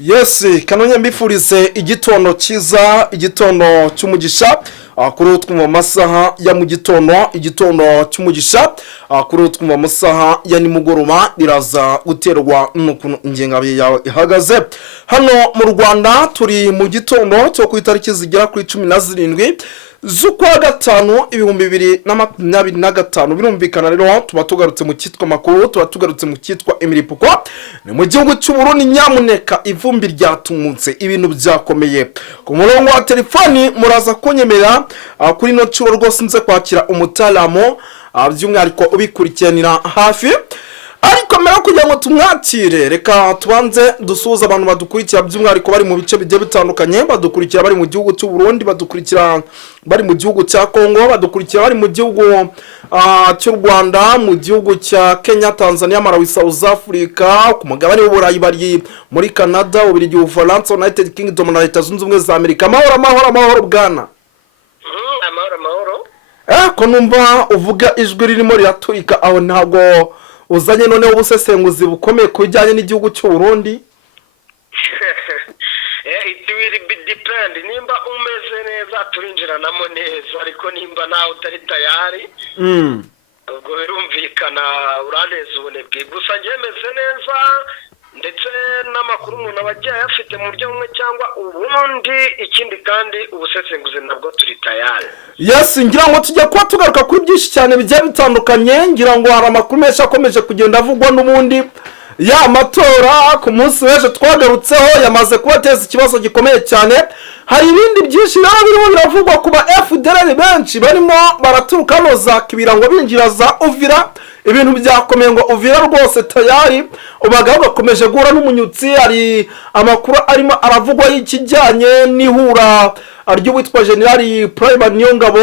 Yes, kanonye mbifurize igitondo cyiza, igitondo cy'umugisha kuri utwuma masaha ya mu igitondo cy'umugisha kuri utwuma masaha ya nimugoroba iraza guterwa n'ukuntu ingengabihe yawe ihagaze. Hano mu Rwanda turi mu gitondo cyo ku itariki zigera kuri 17 z'ukwa gatanu 2025. Birumvikana rero tuba tugarutse mu cyitwa makuru, tuba tugarutse mu cyitwa imiripuko. Ni mu gihugu cy'u Burundi, nyamuneka ivumbi ryatumutse, ibintu byakomeye. Ku murongo wa telefoni muraza kunyemerera kuri no curo rwose nze kwakira umutalamo by'umwihariko ubikurikiranira hafi. Ariko mbere kugira ngo tumwakire, reka tubanze dusuhuza abantu badukurikira by'umwihariko bari mu bice bigiye bitandukanye. Badukurikira bari mu gihugu cy'u Burundi, badukurikira bari mu gihugu cya Kongo, badukurikira bari mu gihugu cy'u Rwanda, mu gihugu cya Kenya, Tanzania, Malawi, South Africa, ku mugabane w'Uburayi bari muri Canada, Ububiligi, Ufaransa, United Kingdom na Leta Zunze Ubumwe za Amerika. Amahoro bwana. Amahoro. Ko numva uvuga ijwi ririmo riraturika aho, ntago uzanye noneho ubusesenguzi bukomeye ku bijyanye n'igihugu cy'u Burundi. It will be depend, nimba umeze neza turinjiranamo neza, ariko nimba nawe utari tayari ubwo birumvikana uraneza ubunebwe. Gusa njye meze neza, ndetse n'amakuru umuntu aba agiye afite mu buryo bumwe cyangwa ubundi. Ikindi kandi ubusesenguzi nabwo turi tayari. Yes, ngira ngo tujya kuba tugaruka kuri byinshi cyane bigiye bitandukanye. Ngira ngo hari amakuru menshi akomeje kugenda avugwa n'ubundi. Ya matora ku munsi w'ejo twagarutseho yamaze kubateza ikibazo gikomeye cyane. Hari ibindi byinshi naho birimo biravugwa kuba FDLR benshi barimo baraturuka no za Kibira ngo binjira za Uvira. Ibintu byakomeye ngo Uvira rwose tayari ubagabo bakomeje guhura n'umunyutsi. Hari amakuru arimo aravugwa y'ikijyanye n'ihura ry'uwitwa General Prime Niyongabo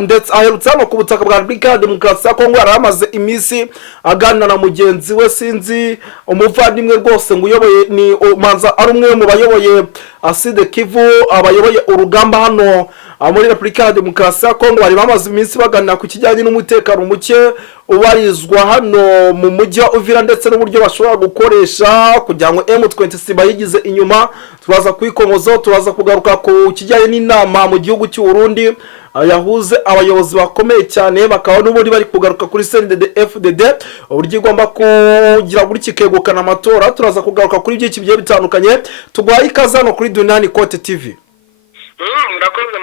ndetse aherutse hano ku butaka bwa Republika ya Demokarasi ya Kongo. Yaramaze iminsi aganira na mugenzi we, sinzi umuvandimwe rwose ngo uyoboye ni manza ari umwe mu bayoboye Aside Kivu, abayoboye urugamba hano muri Republika ya Demokarasi ya Kongo. Bari bamaze iminsi baganira ku kijyanye n'umutekano muke ubarizwa hano mu mujyi wa Uvira, ndetse n'uburyo bashobora gukoresha kugira ngo M23 bayigize inyuma. Turaza kwikomoza, turaza kugaruka ku kijyanye n'inama mu gihugu cy'u Burundi yahuze abayobozi bakomeye cyane, bakaba n'ubundi bari kugaruka kuri CNDD-FDD uburyo igomba kugira guri kikegukana amatora. Turaza kugaruka kuri byinshi bigiye bitandukanye. Tugwaye ikaze hano kuri Dunani Kote TV.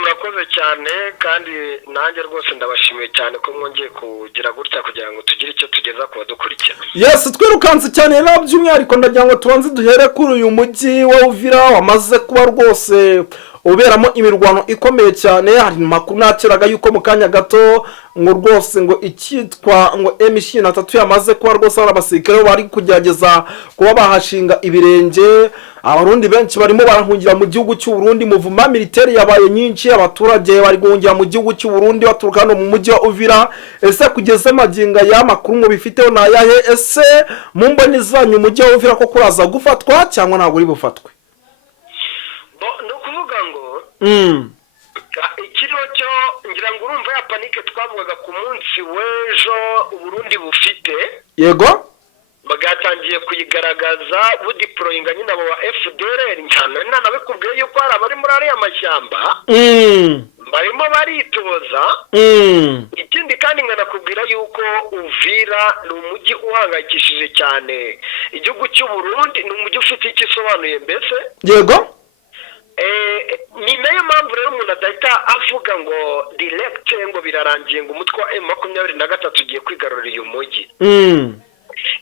Murakoze cyane, kandi nanjye rwose ndabashimiye cyane ko mwongeye kugira gutya kugira ngo tugire icyo tugeza ku badukurikira. Yes, twirukanze cyane rero by'umwihariko ndagira ngo tubanze duhere kuri uyu mujyi wa Uvira wamaze kuba rwose uberamo imirwano ikomeye cyane. Hari makuru nakiraga yuko mu kanya gato ngo rwose ngo ikitwa ngo M23 yamaze kuba rwose abasirikare bari kugerageza kuba bahashinga ibirenge. Abarundi benshi barimo barahungira mu gihugu cy'u Burundi, muvuma militaire yabaye nyinshi, abaturage bari guhungira mu gihugu cy'u Burundi baturuka hano mu mujyi wa Uvira. Ese kugeza maginga ya makuru mu bifiteho na yahe? Ese mu mboni zanyu umujyi wa Uvira ko kuraza gufatwa cyangwa ntabwo uri bufatwe? No kuvuga ngo ikiriho cyo ngira ngo urumva ya panike twavugaga ku munsi w'ejo Uburundi bufite. Yego, bagatangiye kuyigaragaza budiployinga nyine abo ba FDLR. Nta nabikubwiye yuko hari abari muri ariya mashyamba barimo baritoza. Ikindi kandi nkanakubwira yuko Uvira ni umujyi uhangayikishije cyane igihugu cy'u Burundi. Ni umujyi ufite icyo usobanuye mbese. yego, ni nayo mpamvu rero umuntu adahita avuga ngo direct ngo birarangiye ngo umutwe wa M23 ugiye kwigarurira uyu mujyi.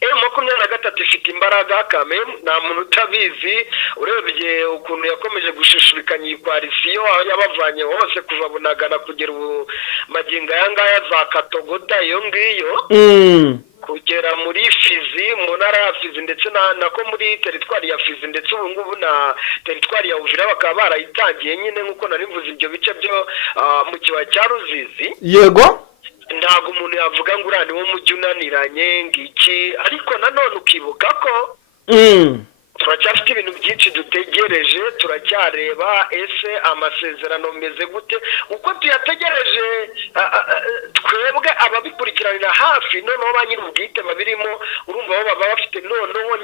M23 ifite imbaraga kame, nta muntu utabizi. Urebye ukuntu yakomeje gushushubikanya iyi koalisiyo yabavanye hose kuva Bunagana kugera ubu magingo aya ngaya za Katogota iyo ngiyo kugera muri Fizi, mu ntara ya Fizi, ndetse nako muri teritwari ya Fizi, ndetse ubu ngubu na teritwari ya Uvira bakaba barayitangiye nyine nk'uko nari mvuze ibyo bice byo mu kibaya cya Ruzizi. yego, ntabwo umuntu yavuga ngo uriya niwo mujyi unaniranye ngiki, ariko nanone ukibuka ko turacyafite ibintu byinshi dutegereje. Turacyareba ese amasezerano meze gute, uko tuyategereje twebwe ababikurikiranira hafi. Noneho ba nyir'ubwite babirimo urumva bo baba bafite noneho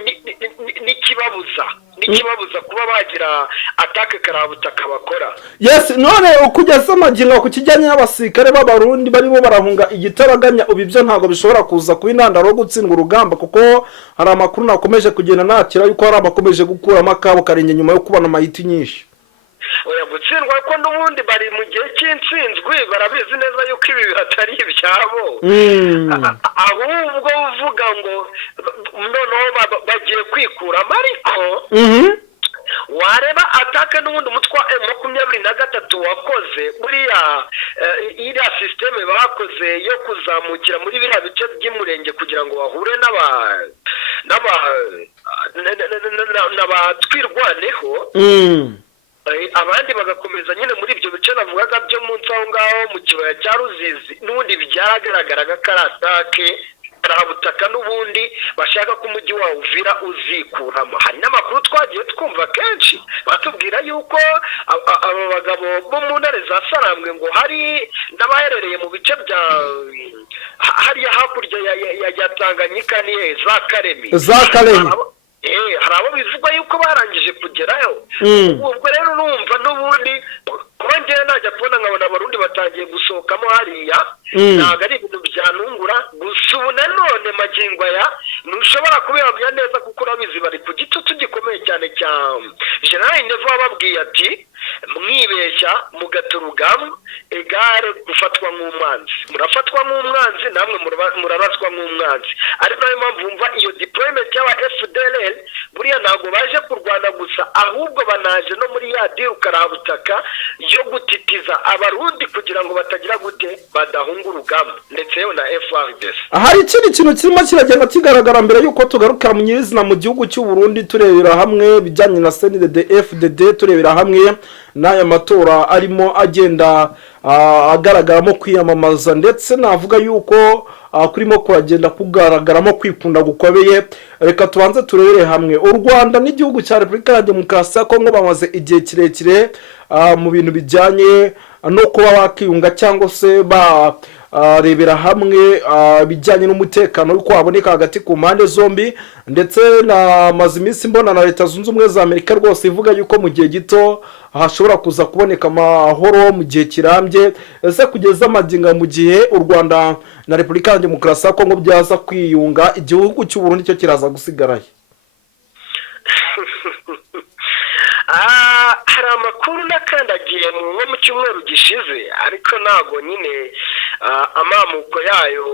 n'ikibabuza n'ikibabuza kuba bagira atake karabutaka bakora. Yes, none ukugeza amagingo ku kijyanye n'abasirikare b'abarundi barimo barahunga igitaraganya ubu ibyo ntago bishobora kuza kuba intandaro yo gutsindwa urugamba, kuko hari amakuru nakomeje kugenda nakira yuko hari abakomeje gukuramo akabo karenge nyuma yo kubona amahiti nyinshi. Oya, gutsindwa ko n'ubundi bari mu gihe cy'intsinzwi, barabizi neza yuko ibi atari ibyabo. Ahubwo uvuga ngo noneho bagiye kwikuramo, ariko wareba atake n'ubundi umutwe wa M23 wakoze iriya sisiteme bakoze yo kuzamukira muri biriya bice by'umurenge kugira ngo bahure n'abatwirwaneho, abandi bagakomeza nyine muri ibyo bice navugaga byo munsi aho ngaho mu kibaya cya Ruzizi. N'ubundi byaragaragaraga ko ari atake karabutaka n'ubundi bashaka ko umujyi wa Uvira uzikuramo. Hari n'amakuru twagiye twumva kenshi batubwira yuko aba bagabo bo mu ntare za Sarambwe ngo hari n'abaherereye mu bice bya hariya hakurya ya Tanganyika ni za Karemi. Hari abo bivugwa yuko barangije kugerayo. Ubwo rero urumva n'ubundi kuba njyewe najya kubona nkabona abarundi batangiye gusohokamo hariya, ntabwo ari ibintu byanungura. Gusa ubu nanone magingo aya ntushobora kubihamya neza kuko urabizi bari ku gitutu gikomeye cyane cya General Nevo wababwiye ati mwibeshya mugata urugamba egare gufatwa nk'umwanzi, murafatwa nk'umwanzi namwe murabazwa nk'umwanzi. Ari nayo mpamvu wumva iyo deployment y'aba FDLR buriya ntabwo baje kurwana gusa, ahubwo banaje no muri ya diru karabutaka yo gutitiza abarundi kugira ngo batagira gute badahunga urugamba, ndetse yewe na FARDC. Hari ikindi kintu kirimo kiragenda kigaragara mbere yuko tugaruka mu nyirizina mu gihugu cy'u Burundi, turebera hamwe bijyanye na CNDD FDD, turebera hamwe n'aya matora arimo agenda agaragaramo kwiyamamaza, ndetse navuga yuko kurimo kuragenda kugaragaramo kwikunda gukomeye. Reka tubanze turebere hamwe u Rwanda n'igihugu cya Repubulika ya Demokarasi ya Kongo bamaze igihe kirekire mu bintu bijyanye no kuba bakiyunga cyangwa se rebera hamwe bijyanye n'umutekano uko waboneka hagati ku mpande zombi, ndetse na maze iminsi mbona na Leta Zunze Ubumwe za Amerika rwose ivuga yuko mu gihe gito hashobora kuza kuboneka amahoro mu gihe kirambye. Ese kugeza amagingo mu gihe u Rwanda na Repubulika ya Demokarasi ya Kongo byaza kwiyunga, igihugu cy'u Burundi cyo kiraza gusigaraye? Hari amakuru nakandagiye mu cyumweru gishize, ariko ntabwo nyine amamuko yayo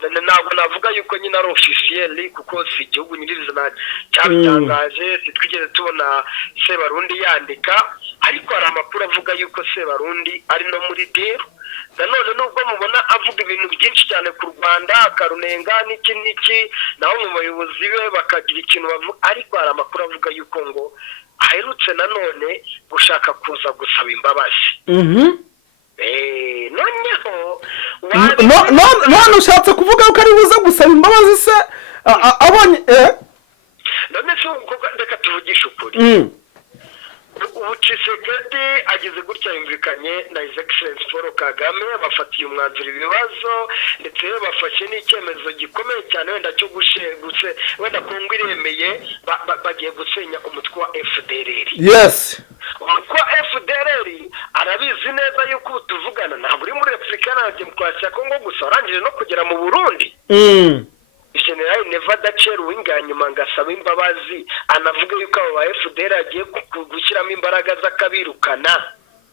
ntabwo navuga yuko nyine ari officiel, kuko si igihugu nyirizina cyabitangaje, twigeze tubona Sebarundi yandika. Ariko hari amakuru avuga yuko Sebarundi ari no muri deal. Nanone nubwo mubona avuga ibintu byinshi cyane ku Rwanda akarunenga n'iki naho mu bayobozi be bakagira ikintu bavuga, ariko hari amakuru avuga yuko ngo aherutse nanone gushaka kuza gusaba imbabazi. Noneho none ushatse kuvuga ko ari buza gusaba imbabazi se abonye none se reka tuvugishe ukuri. Ubu Tshisekedi ageze gutya yumvikanye na His Excellency Paul Kagame, bafatiye umwanzuro ibibazo, ndetse bafashe n'icyemezo gikomeye cyane wenda cyo wenda Kongo iremeye bagiye gusenya umutwe wa FDLR. Yes, umutwe wa FDLR arabizi neza yuko tuvugana ntabwo uri muri Repubulika ya Demokarasi ya Kongo gusa, arangije no kugera mu Burundi. General Nevo Dacero winga nyuma ngasaba imbabazi, anavuga yuko abo ba FDLR agiye gushyiramo imbaraga z'akabirukana.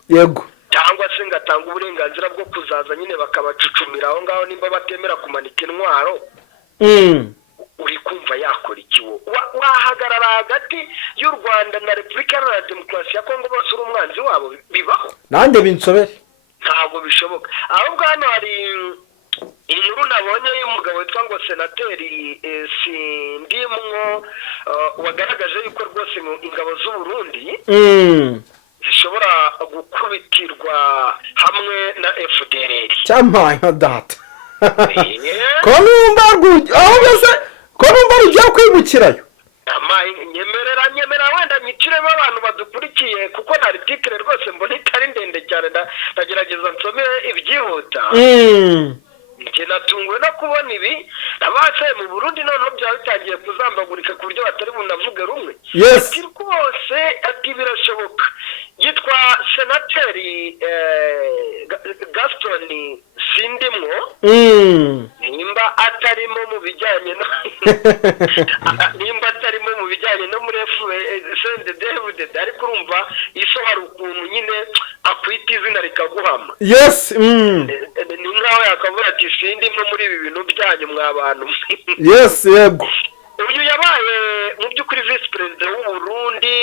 Yego, cyangwa se ngatanga uburenganzira bwo kuzaza nyine bakabacucumira aho ngaho nimba batemera kumanika intwaro. Uri kumva yakora ikiwo wahagarara hagati y'u Rwanda na Repubulika ya Demokarasi ya Kongo bose uri umwanzi wabo? Bibaho? Nanjye binsobere ntabwo bishoboka. Ahubwo hano hari inkuru nabonye y'umugabo witwa ngo Senateri Sindimwo wagaragaje yuko rwose ingabo z'u Burundi zishobora gukubitirwa hamwe na FDLR. Cyamaye nka data ko numva rugiye kwimukirayo. Nyemera wenda nyiciremo abantu badukurikiye, kuko na article rwose mbona itari ndende cyane, ndagerageza nsome ibyihuta. njye natunguwe no kubona ibi abacaye mu Burundi noneho byaba bitangiye kuzambagurika ku buryo batari bunavuge rumwe. Ati rwose ati birashoboka. Yitwa senateri Gaston Sindimwo nimba atarimo mu bijyanye no muri FDD ariko urumva iso hari ukuntu nyine akwita izina rikaguhama. Yes. Ni nkaho yakavuga ati sindimwe muri ibi bintu byanyu mwabantu. Yes, yego. Uyu yabaye mu by'ukuri vice president w'u Burundi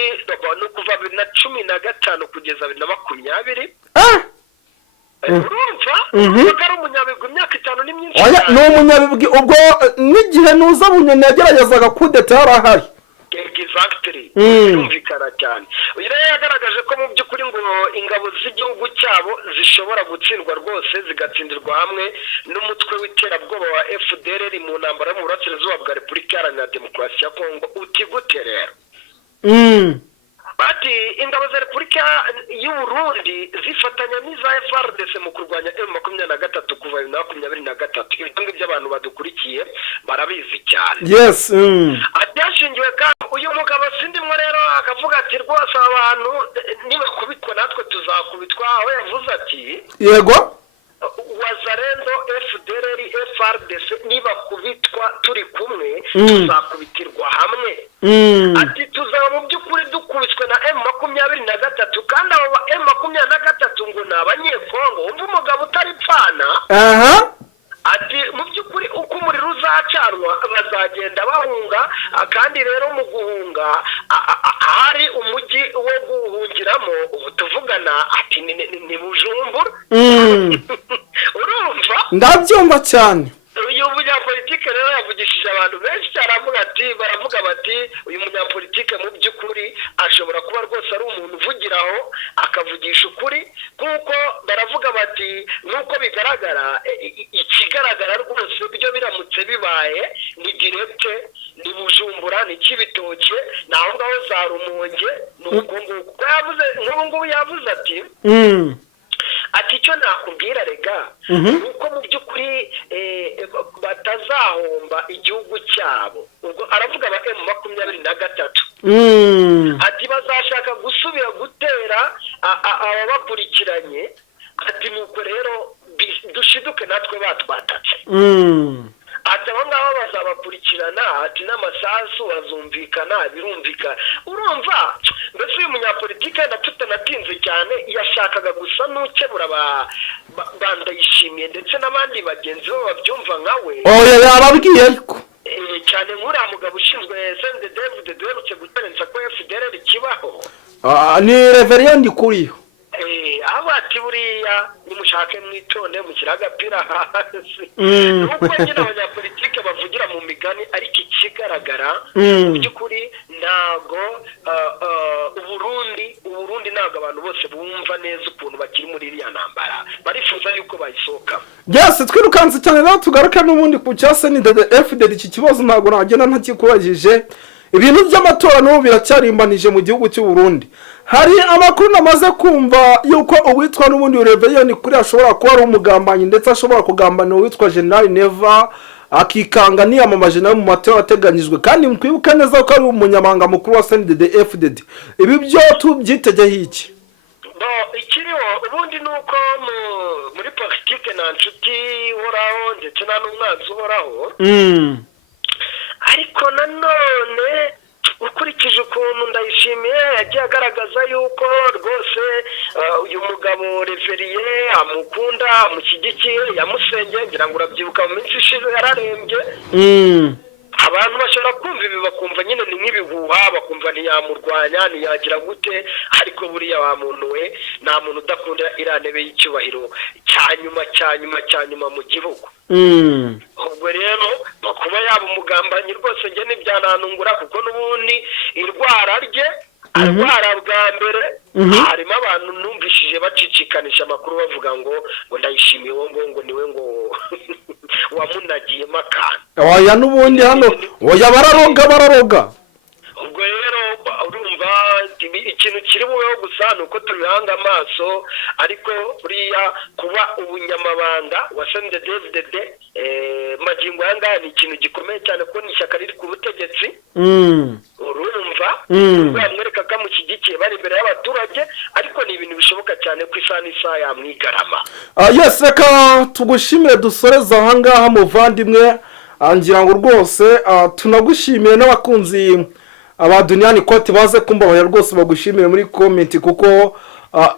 no kuva 2015 kugeza 2020. Urumva ari umunyabigwi imyaka 5 ni myinshi. Oya ni umunyabigwi ubwo n'igihe nuza bunyene yageragezaga kudeta yarahari. Exactly. Birumvikana cyane. Uyu rero yagaragaje ko mu by'ukuri ngo ingabo z'igihugu cyabo zishobora gutsindwa rwose zigatsindirwa hamwe n'umutwe w'iterabwoba wa FDLR mu ntambara yo mu burasirazuba bwa Repubulika Iharanira Demokarasi ya Kongo utiguterera. Bati ingabo za Repubulika y'u Burundi zifatanya n'iza FARDC mu kurwanya M23 kuva 2023. Ibyo by'abantu badukurikiye barabizi cyane. Yes. Abyashingiwe kandi uyu mugabo Sindimwo rero akavuga ati rwose abantu nibakubitwa natwe tuzakubitwa. Aho yavuze ati yego Wazalendo FDLR FARDC nibakubitwa turi kumwe tuzakubitirwa hamwe. Ati tuzaba mu by'ukuri dukubitswe na M23 kandi abo M23 ngo ni abanyekongo. Umva umugabo utari pfana. Ati mu by'ukuri uko umuriro uzacanwa bazagenda bahunga kandi rero mu guhunga hari umujyi wo guhungiramo ubu tuvugana ati ni Bujumbura. Urumva ndabyumva cyane. Uyu munyapolitike rero yavugishije abantu benshi cyane baravuga bati uyu munyapolitike mu by'ukuri ashobora kuba rwose ari umuntu uvugiraho akavugisha ukuri kuko baravuga bati nk'uko bigaragara ikigaragara rwose byo biramutse bibaye ni direct ni Bujumbura ni Kibitoke naho ngaho za Rumonge nuko nguko yavuze ati ati cyo nakubwira rega nuko mu by'ukuri batazahomba igihugu cyabo. Ubwo aravuga ba M23 ati bazashaka gusubira gutera ababakurikiranye. Ati nuko rero dushiduke natwe batwatatse. Ati abo ngabo bazabakurikirana ati n'amasasu azumvikana birumvikana. Urumva mbese uyu munyapolitike tutanatinze cyane yashakaga gusa n'ukebura bandayishimiye ndetse n'abandi bagenzi bo babyumva nkawe. Oya yababwiye ariko cyane nk'uriya mugabo ushinzwe CNDD duherutse guterenza ko FDLR kibaho. Ni Reverend kuriyo. Aho ati buriya nimushake mwitonde mushyira agapira hasi. Nuko nyine abanyapolitike bavugira mu migani ariko ikigaragara mu by'ukuri ntago Uburundi ntago abantu bose bumva neza ukuntu bakiri muri iriya ntambara barifuza yuko bayisohoka. Yes, twirukanze cyane rero tugaruka n'ubundi ku cyase ni FDD. Iki kibazo ntago nagenda ntakikubajije. Ibintu by'amatora n'ubu biracyarimbanije mu gihugu cy'u Burundi. Hari amakuru namaze kumva yuko uwitwa n'ubundi Rebellion kuri ashobora kuba ari umugambanyi ndetse ashobora kugambanira uwitwa General Neva akikanga niyamamaje nawe mu matora ateganyijwe kandi mtwibuka neza ko ari umunyamanga mukuru wa CNDD FDD. Ibi byo tubyitegeho iki? Ikiriho ubundi nuko muri politike nta nshuti ihoraho ndetse nta n'umwanzi uhoraho. Ariko nanone ukurikije ukuntu Ndayishimiye yagiye agaragaza yuko rwose uyu mugabo Reveriye amukunda amushyigikiye yamusengeye ngira ngo urabyibuka mu minsi ishize yararembye. Abantu bashobora kumva ibi bakumva nyine ni nk'ibihuha bakumva ntiyamurwanya ntiyagira gute ariko buriya wa muntu we nta muntu udakunda iranebe y'icyubahiro cyanyuma mu gihugu. Ubwo rero kuba yaba umugambanyi rwose njye ntibyananungura kuko n'ubundi irwara rye arwara bwa mbere harimo abantu numvishije bacicikanisha amakuru bavuga ngo Ndayishimiye ngo niwe ngo wamunagiyemo akantu. Oya n'ubundi hano oya bararoga. Ubwo rero urumva ikintu kiri bubeho gusa ni uko tubihanga amaso, ariko buriya kuba ubunyamabanga wa CNDD-FDD magingo aya ngaya ni ikintu gikomeye cyane, kuko ni ishyaka riri ku butegetsi. urumva bamwereka ko amushyigikiye bari imbere y'abaturage, ariko ni ibintu bishoboka cyane ko isaha n'isaha yamwigarama. Yes, reka tugushimire dusoreza aha ngaha muvandimwe, ngira ngo rwose tunagushimiye n'abakunzi aba Duniyani Kote baze kumbabarira rwose bagushimire muri comment, kuko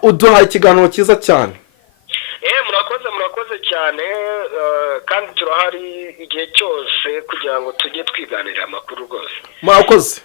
uduhaye ikiganiro cyiza cyane. Murakoze cyane, kandi turahari igihe cyose kugira ngo tujye twiganirira amakuru rwose. Murakoze.